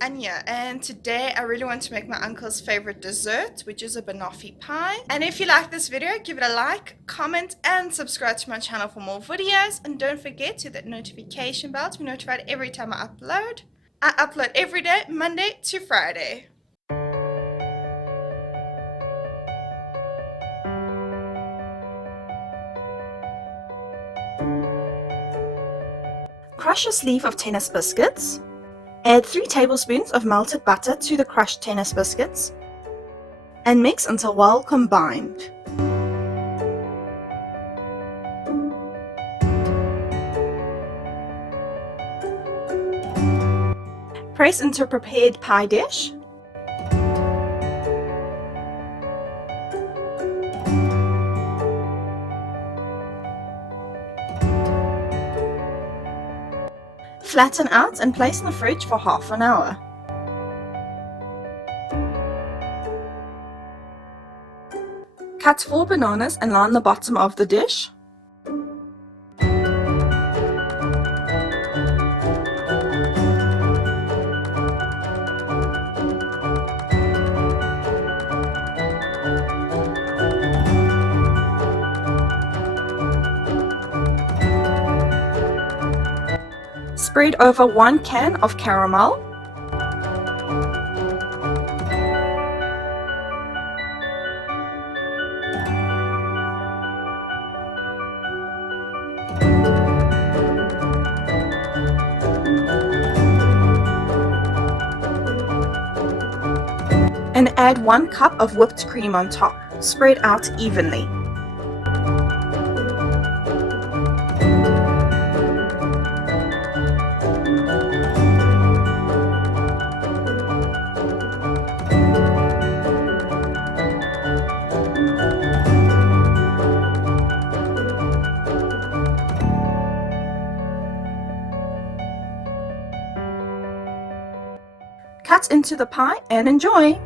Anya, and today I really want to make my uncle's favorite dessert, which is a banoffee pie. And if you like this video, give it a like, comment, and subscribe to my channel for more videos. And don't forget to hit that notification bell to be notified every time I upload. I upload every day, Monday to Friday. Crush a sleeve of tennis biscuits. Add 3 tablespoons of melted butter to the crushed tennis biscuits and mix until well combined. Press into a prepared pie dish. Flatten out and place in the fridge for half an hour. Cut 4 bananas and line the bottom of the dish. Spread over 1 can of caramel. And add 1 cup of whipped cream on top. Spread out evenly. Cut into the pie and enjoy!